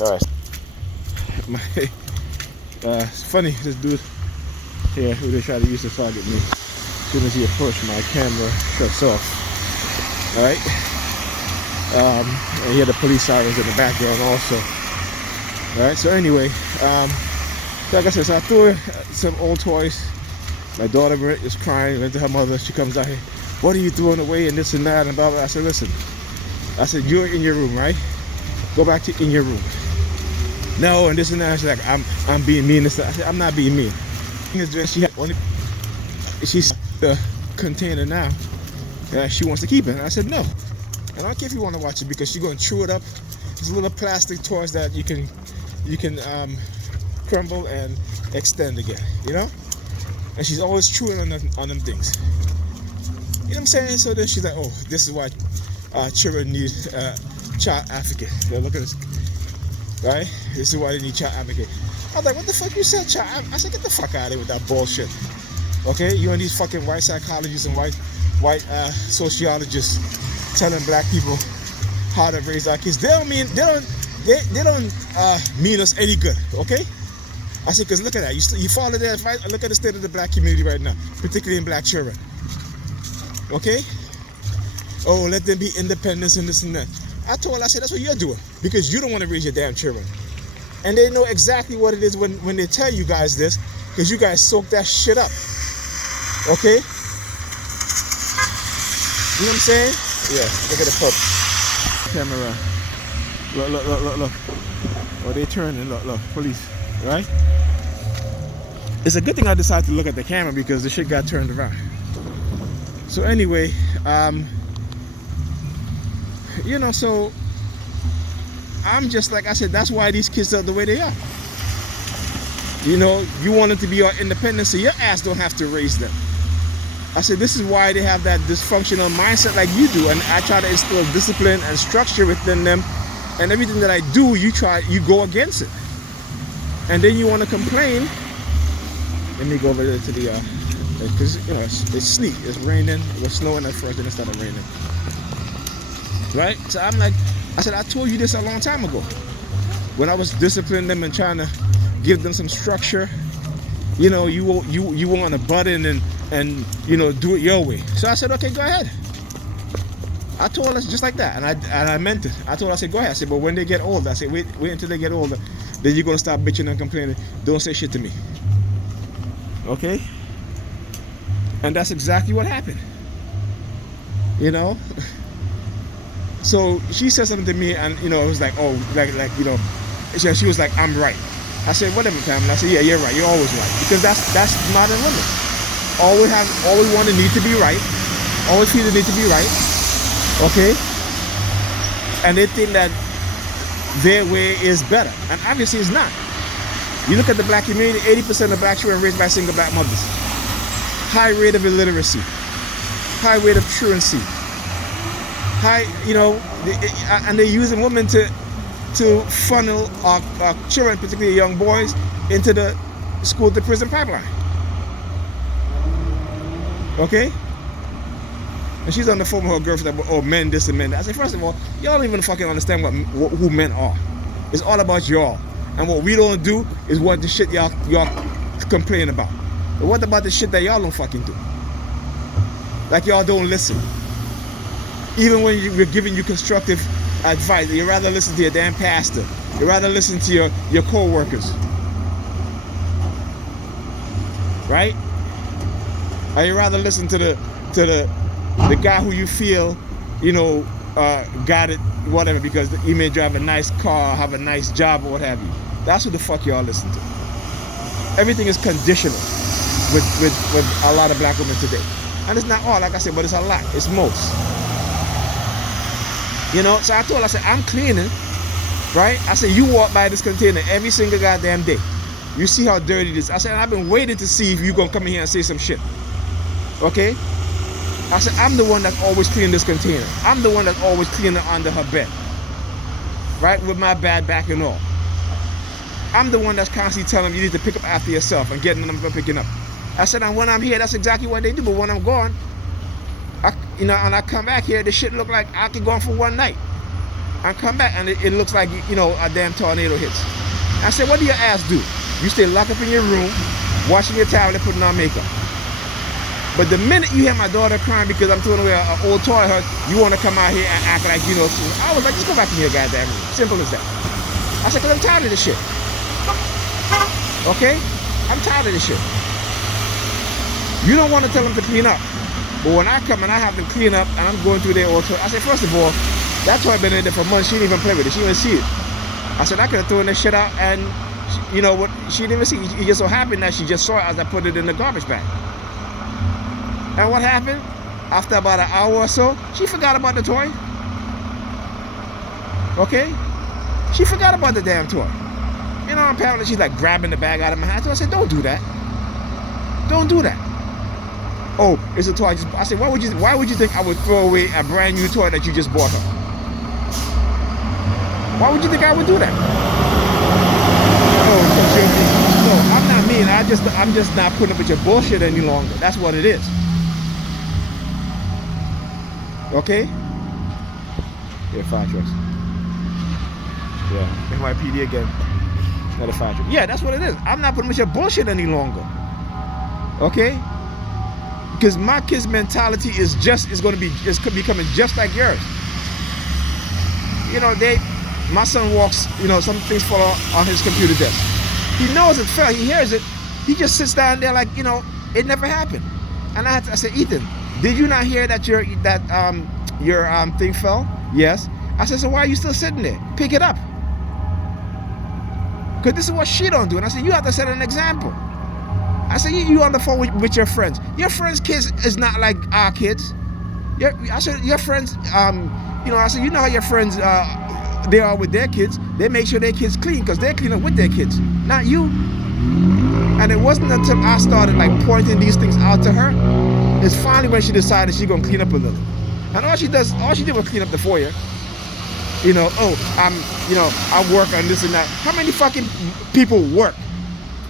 All right. It's funny, this dude here who they try to use to target me. As soon as he approached, my camera shuts off. All right. And he had the police sirens in the background also. All right. So anyway, like I said, so I threw her some old toys. My daughter is crying, went to her mother. She comes out here. What are you throwing away and this and that and blah blah. I said, listen. I said, you're in your room, right? Go back to in your room. No, and this and that. She's like, I'm being mean. I said, I'm not being mean. She's the container now. She wants to keep it. And I said, no. I don't care if you want to watch it because she's going to chew it up. It's little plastic toys that you can crumble and extend again, you know? And she's always chewing on them things. You know what I'm saying? So then she's like, oh, this is why children need child advocate. Look at this. Right? This is why they need child advocate. I was like, what the fuck you said, child? I said, get the fuck out of here with that bullshit. Okay? You and these fucking white psychologists and white sociologists telling black people how to raise our kids. They don't mean us any good, okay? I said, because look at that. You follow their advice. Look at the state of the black community right now, particularly in black children. Okay? Oh, let them be independent and this and that. I said, that's what you're doing because you don't want to raise your damn children. And they know exactly what it is when they tell you guys this because you guys soak that shit up. Okay? You know what I'm saying? Yeah, look at the pup. Camera. Look. Oh, they turning. Look, police. Right? It's a good thing I decided to look at the camera because the shit got turned around. So anyway, you know, so I'm just like I said, that's why these kids are the way they are. You know, you want them to be all independent so your ass don't have to raise them. I said, this is why they have that dysfunctional mindset like you do. And I try to instill discipline and structure within them. And everything that I do, you go against it. And then you want to complain. Let me go over there to the, because, you know, it's sleet, it's raining. It was snowing at first, then it started raining. Right? So I'm like, I said, I told you this a long time ago. When I was disciplining them and trying to give them some structure, you know, you want to butt in and you know, do it your way. So I said, okay, go ahead. I told her just like that, and I meant it. I told her, I said, go ahead. I said, but when they get older, I said, wait until they get older, then you're gonna stop bitching and complaining. Don't say shit to me. Okay? And that's exactly what happened. You know? So she said something to me, and you know, it was like, oh, like you know, she was like, I'm right. I said, whatever, Pamela. I said, yeah, you're right. You're always right, because that's modern women. Always want to need to be right. Always feel the need to be right. Okay? And they think that their way is better, and obviously it's not. You look at the black community, 80% of black children raised by single black mothers. High rate of illiteracy. High rate of truancy. High, you know, and they're using women to funnel our children, particularly young boys, into the school to prison pipeline. Okay? And she's on the phone with her girlfriend about, oh, men this and men that. I said, first of all, y'all don't even fucking understand who men are. It's all about y'all. And what we don't do is what the shit y'all complain about. But what about the shit that y'all don't fucking do? Like y'all don't listen. Even when we're giving you constructive advice, you rather listen to your damn pastor. You rather listen to your co-workers. Right? Or you rather listen to the guy who you feel, you know, got it, whatever, because he may drive a nice car, have a nice job, or what have you. That's what the fuck y'all listen to. Everything is conditional with a lot of black women today. And it's not all, like I said, but it's a lot. It's most. You know, so I told her, I said, I'm cleaning, right? I said, you walk by this container every single goddamn day. You see how dirty it is. I said, I've been waiting to see if you're going to come in here and say some shit. Okay? I said, I'm the one that's always cleaning this container. I'm the one that's always cleaning under her bed. Right? With my bad back and all. I'm the one that's constantly telling them you need to pick up after yourself and getting them picking up. I said, and when I'm here, that's exactly what they do. But when I'm gone, and I come back here, the shit look like I could go on for one night. and come back, and it looks like, you know, a damn tornado hits. I said, what do your ass do? You stay locked up in your room, washing your tablet, putting on makeup. But the minute you hear my daughter crying because I'm throwing away an old toy, you want to come out here and act like, you know, I was like, just go back in your goddamn room. Simple as that. I said, because I'm tired of this shit. Okay? I'm tired of this shit. You don't want to tell them to clean up. But when I come and I have them clean up and I'm going through their old toy, I said, first of all, that toy been in there for months. She didn't even play with it. She didn't see it. I said, I could have thrown this shit out, and she, you know what? She didn't even see it. It just so happened that she just saw it as I put it in the garbage bag. And what happened? After about an hour or so, she forgot about the toy. Okay? She forgot about the damn toy. You know, apparently she's like grabbing the bag out of my hand. So I said, don't do that. Don't do that. Oh, it's a toy. I said, why would you think I would throw away a brand new toy that you just bought her? Why would you think I would do that? Oh, no, I'm not mean. I'm just not putting up with your bullshit any longer. That's what it is. Okay? Yeah, fire trucks. Yeah, NYPD again. Another fire truck. Yeah, that's what it is. I'm not putting with your bullshit any longer. Okay? Because my kid's mentality is becoming just like yours. You know, my son walks, you know, some things fall on his computer desk. He knows it fell, he hears it, he just sits down there like, you know, it never happened. And I said, Ethan, did you not hear that your thing fell? Yes. I said, so why are you still sitting there? Pick it up. Because this is what she don't do. And I said, you have to set an example. I said, you on the phone with your friends. Your friends' kids is not like our kids. I said, your friends, you know, I said, you know how your friends, they are with their kids. They make sure their kids clean because they're cleaning with their kids, not you. And it wasn't until I started like pointing these things out to her, it's finally when she decided she's gonna clean up a little. And all she did was clean up the foyer. You know, I work on this and that. How many fucking people work?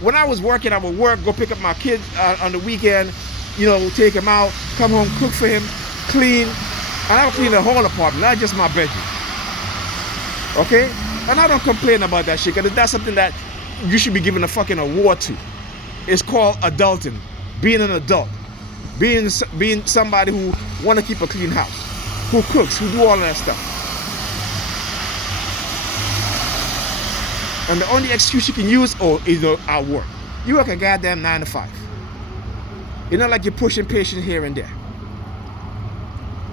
When I was working, I would work, go pick up my kids on the weekend, you know, take him out, come home, cook for him, clean. And I would clean the whole apartment, not just my bedroom. Okay? And I don't complain about that shit, because that's something that you should be giving a fucking award to. It's called adulting, being an adult, being somebody who want to keep a clean house, who cooks, who do all of that stuff. And the only excuse you can use is at work. You work a goddamn 9 to 5. It's not like you're pushing patients here and there.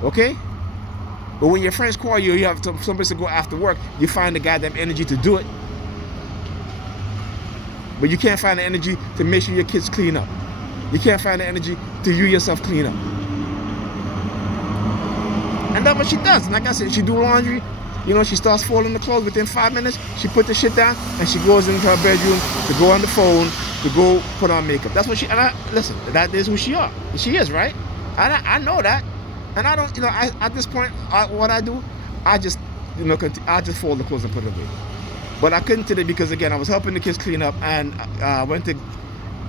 Okay? But when your friends call you, you have some place to go after work, you find the goddamn energy to do it. But you can't find the energy to make sure your kids clean up. You can't find the energy to you yourself clean up. And that's what she does. Like I said, she do laundry. You know, she starts folding the clothes within 5 minutes. She put the shit down and she goes into her bedroom to go on the phone, to go put on makeup. That's what listen, that is who she are. She is, right? I know that. And I don't, you know, at this point, what I do, I just, you know, I just fold the clothes and put it away. But I couldn't today because, again, I was helping the kids clean up, and I went to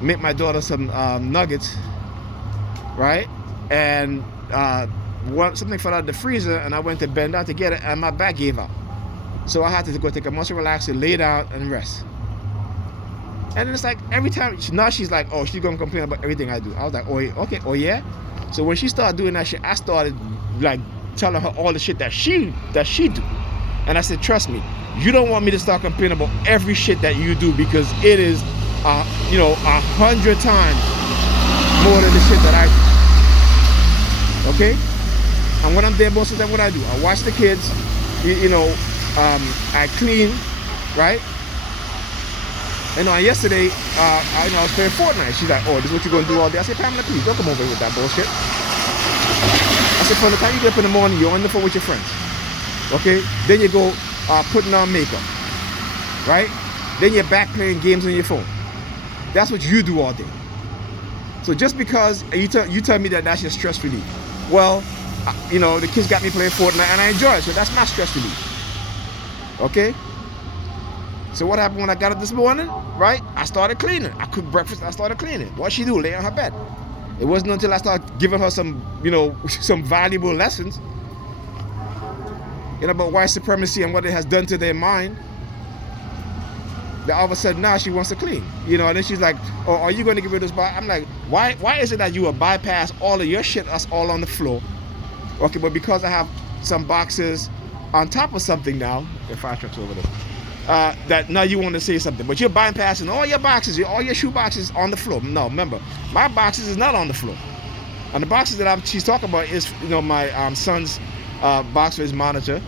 make my daughter some nuggets, right? And something fell out of the freezer, and I went to bend out to get it, and my back gave out. So I had to go take a muscle relaxer, lay down, and rest. And it's like every time, now she's like, oh, she's gonna complain about everything I do. I was like, oh, okay, oh yeah? So when she started doing that shit, I started like telling her all the shit that she do. And I said, trust me, you don't want me to start complaining about every shit that you do, because it is, 100 times more than the shit that I do. Okay? And when I'm there, most of the time, what I do, I watch the kids, I clean, right? And yesterday, I was playing Fortnite. She's like, oh, this is what you're going to do all day? I said, Pamela, please, don't come over here with that bullshit. I said, from the time you get up in the morning, you're on the phone with your friends. Okay? Then you go putting on makeup. Right? Then you're back playing games on your phone. That's what you do all day. So just because you tell me that that's your stress relief. Well, the kids got me playing Fortnite and I enjoy it. So that's my stress relief. Okay? So what happened when I got up this morning, right? I started cleaning. I cooked breakfast, I started cleaning. What she do? Lay on her bed. It wasn't until I started giving her some, some valuable lessons about white supremacy and what it has done to their mind. That all of a sudden now she wants to clean, and then she's like, "Oh, are you going to get rid of this box?" I'm like, why is it that you will bypass all of your shit that's all on the floor? Okay, but because I have some boxes on top of something now, the fire truck's over there, that now you want to say something, but you're bypassing all your boxes, all your shoe boxes on the floor. No, remember, my boxes is not on the floor. And the boxes that she's talking about is, my son's box for his monitor,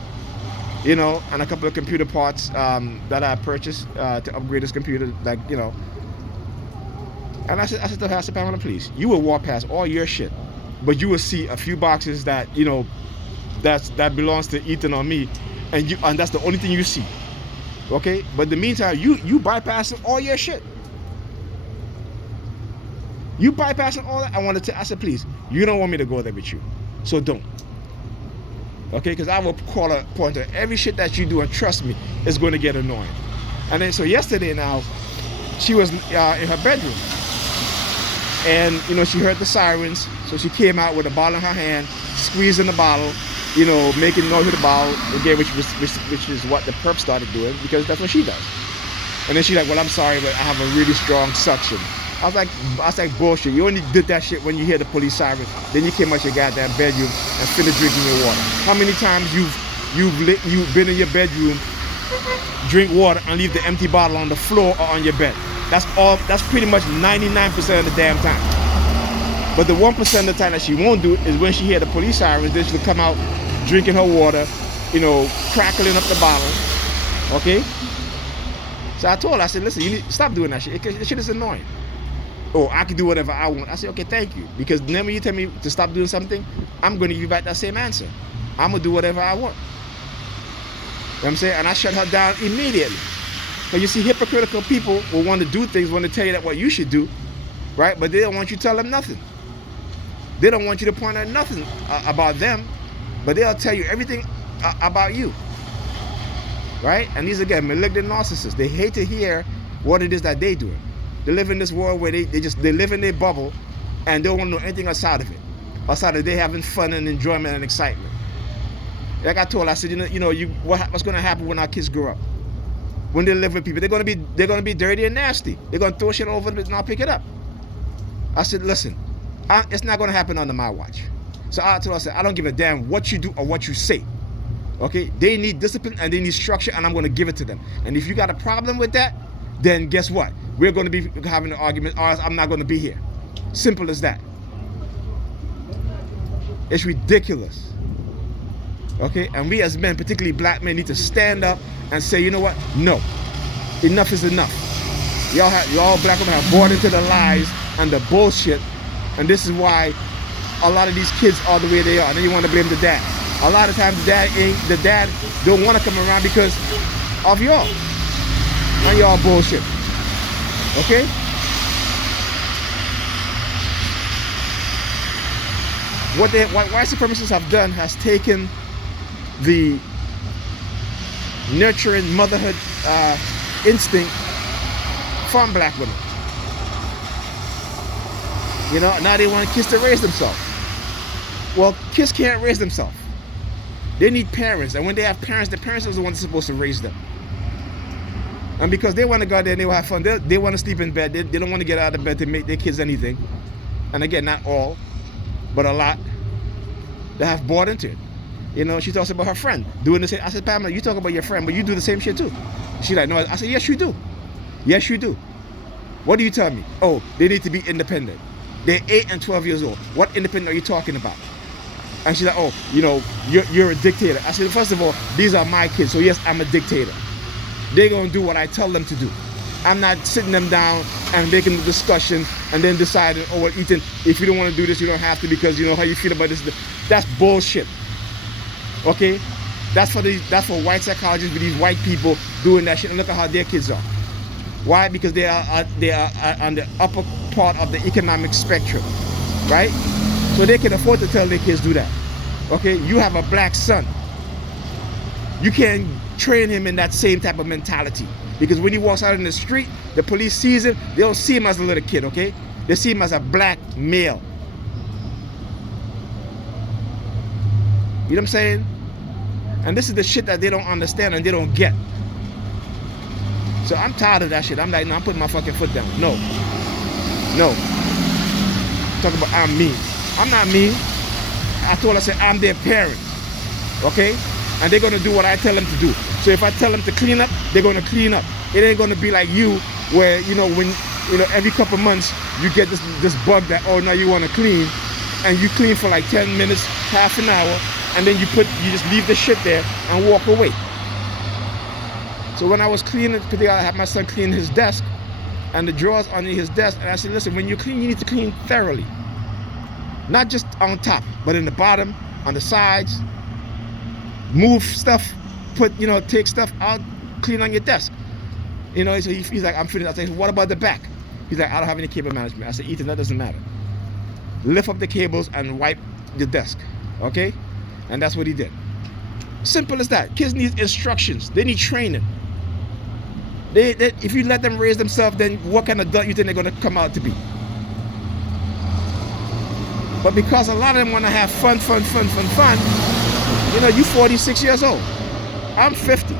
and a couple of computer parts that I purchased to upgrade his computer, And I said to her, Pamela, please, you will walk past all your shit, but you will see a few boxes that, that belongs to Ethan or me, and that's the only thing you see. Okay? But in the meantime, you bypassing all your shit. You bypassing all that. I said, please, you don't want me to go there with you, so don't. Okay? Because I will call a point to every shit that you do, and trust me, it's going to get annoying. And then so yesterday now, she was in her bedroom, and she heard the sirens, so she came out with a bottle in her hand, squeezing the bottle, making noise with the bottle again, which is what the perp started doing, because that's what she does. And then she's like, well, I'm sorry, but I have a really strong suction. I was like, bullshit. You only did that shit when you hear the police siren. Then you came out your goddamn bedroom and finished drinking your water. How many times you've been in your bedroom, drink water, and leave the empty bottle on the floor or on your bed? That's pretty much 99% of the damn time. But the 1% of the time that she won't do is when she hear the police sirens. Then she'll come out drinking her water, crackling up the bottle. Okay? So I told her, I said, listen, you need stop doing that shit. That shit is annoying. Oh, I can do whatever I want. I said, okay, thank you. Because whenever you tell me to stop doing something, I'm going to give you back that same answer. I'm going to do whatever I want. You know what I'm saying? And I shut her down immediately. But you see, hypocritical people will want to do things, want to tell you that what you should do, right? But they don't want you to tell them nothing. They don't want you to point out nothing about them, but they'll tell you everything about you, right? And these, again, malignant narcissists. They hate to hear what it is that they do. They live in this world where they live in their bubble and don't want to know anything outside of it. Outside of they having fun and enjoyment and excitement. Like I told her, I said, what's going to happen when our kids grow up? When they live with people, they're going to be dirty and nasty. They're going to throw shit over and not pick it up. I said, listen, it's not going to happen under my watch. So I told her, I said, I don't give a damn what you do or what you say. Okay? They need discipline and they need structure, and I'm going to give it to them. And if you got a problem with that, then guess what? We're going to be having an argument, or I'm not going to be here. Simple as that. It's ridiculous. Okay? And we as men, particularly black men, need to stand up and say, you know what? No. Enough is enough. Y'all black women have bought into the lies and the bullshit, and this is why a lot of these kids are the way they are. And then you want to blame the dad. A lot of times the dad don't want to come around because of y'all. And y'all bullshit. Okay? What white supremacists have done has taken the nurturing motherhood instinct from black women. Now they want kids to raise themselves. Well, kids can't raise themselves. They need parents, and when they have parents, the parents are the ones supposed to raise them. And because they want to go out there and they will have fun, they want to sleep in bed. They don't want to get out of bed to make their kids anything. And again, not all, but a lot that have bought into it. She talks about her friend doing the same. I said, Pamela, you talk about your friend, but you do the same shit too. She's like, no. I said, yes, you do. Yes, you do. What do you tell me? Oh, they need to be independent. They're 8 and 12 years old. What independent are you talking about? And she's like, oh, you're a dictator. I said, first of all, these are my kids, so yes, I'm a dictator. They're going to do what I tell them to do. I'm not sitting them down and making the discussion and then deciding, oh, well, Ethan, if you don't want to do this, you don't have to, because how you feel about this. That's bullshit. Okay? That's for white psychologists with these white people doing that shit. And look at how their kids are. Why? Because they are on the upper part of the economic spectrum, right? So they can afford to tell their kids do that. Okay? You have a black son. You can't train him in that same type of mentality, because when he walks out in the street, the police sees him. They don't see him as a little kid. Okay? They see him as a black male. You know what I'm saying? And this is the shit that they don't understand and they don't get. So I'm tired of that shit. I'm like, no, I'm putting my fucking foot down. No. Talk about I'm mean. I'm not mean. I told her, I said, I'm their parent. Okay? And they're gonna do what I tell them to do. So if I tell them to clean up, they're gonna clean up. It ain't gonna be like you, where when every couple months you get this bug that, oh, now you wanna clean, and you clean for like 10 minutes, half an hour, and then you just leave the shit there and walk away. So when I was cleaning, I had my son clean his desk and the drawers under his desk, and I said, listen, when you clean, you need to clean thoroughly. Not just on top, but in the bottom, on the sides. Move stuff, take stuff out, clean on your desk. So he's like, I'm finished. I say, what about the back? He's like, I don't have any cable management. I said, Ethan, that doesn't matter. Lift up the cables and wipe the desk, okay? And that's what he did. Simple as that. Kids need instructions. They need training. If you let them raise themselves, then what kind of adult you think they're going to come out to be? But because a lot of them want to have fun, you 46 years old. I'm 50.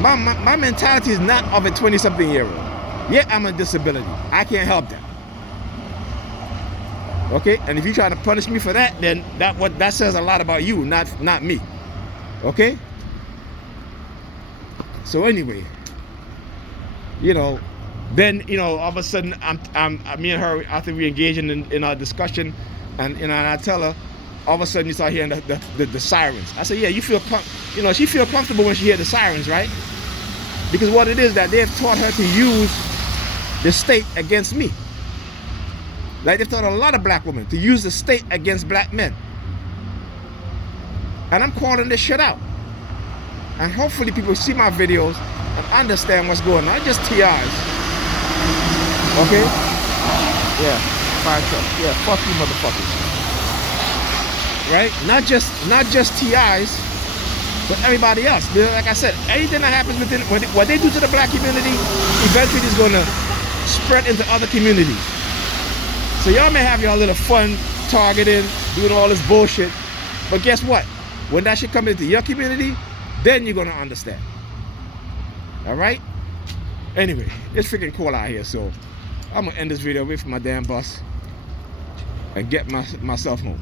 My mentality is not of a 20-something-year-old. Yeah, I'm on disability. I can't help that. Okay? And if you try to punish me for that, then that says a lot about you, not me. Okay? So anyway, then all of a sudden me and her, after we engage in our discussion, and I tell her, all of a sudden you start hearing the sirens. I said, yeah, she feel comfortable when she hears the sirens, right? Because what it is that they've taught her to use the state against me. Like they've taught a lot of black women to use the state against black men. And I'm calling this shit out. And hopefully people see my videos and understand what's going on. Not just TIs. Okay? Yeah, fire truck. Yeah, fuck you motherfuckers. Right? Not just TIs, but everybody else. Like I said, anything that happens within what they do to the black community, eventually is gonna spread into other communities. So y'all may have y'all little fun targeting, doing all this bullshit, but guess what? When that shit comes into your community, then you're gonna understand. Alright? Anyway, it's freaking cold out here, so I'm gonna end this video, wait for my damn bus, and get myself home.